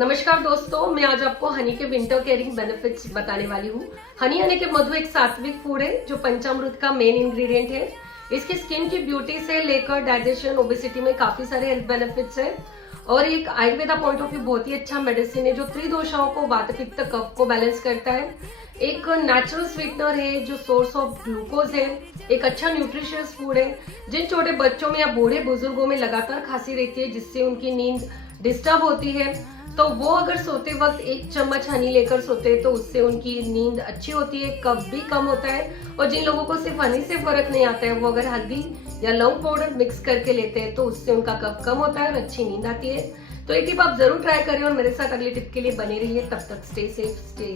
नमस्कार दोस्तों, मैं आज आपको हनी के विंटर केयरिंग बेनिफिट्स बताने वाली हूँ। हनी यानी कि मधु एक सात्विक फूड है जो पंचामृत का मेन इंग्रेडिएंट है। इसकी स्किन की ब्यूटी से लेकर डाइजेशन, ओबेसिटी में काफी सारे हेल्थ बेनिफिट्स है और एक आयुर्वेदा पॉइंट ऑफ व्यू बहुत ही अच्छा मेडिसिन है जो त्रिदोषाओं को, वात, पित्त, कफ को बैलेंस करता है। एक नेचुरल स्वीटनर है जो सोर्स ऑफ ग्लूकोज है। एक अच्छा न्यूट्रिशियस फूड है। जिन छोटे बच्चों में या बूढ़े बुजुर्गों में लगातार खांसी रहती है जिससे उनकी नींद डिस्टर्ब होती है, तो वो अगर सोते वक्त 1 चम्मच हनी लेकर सोते हैं तो उससे उनकी नींद अच्छी होती है, कफ भी कम होता है। और जिन लोगों को सिर्फ हनी से फर्क नहीं आता है, वो अगर हल्दी या लौंग पाउडर मिक्स करके लेते हैं तो उससे उनका कफ कम होता है और अच्छी नींद आती है। तो ये टिप आप जरूर ट्राई करें और मेरे साथ अगली टिप के लिए बने रहिए। तब तक स्टे सेफ, स्टे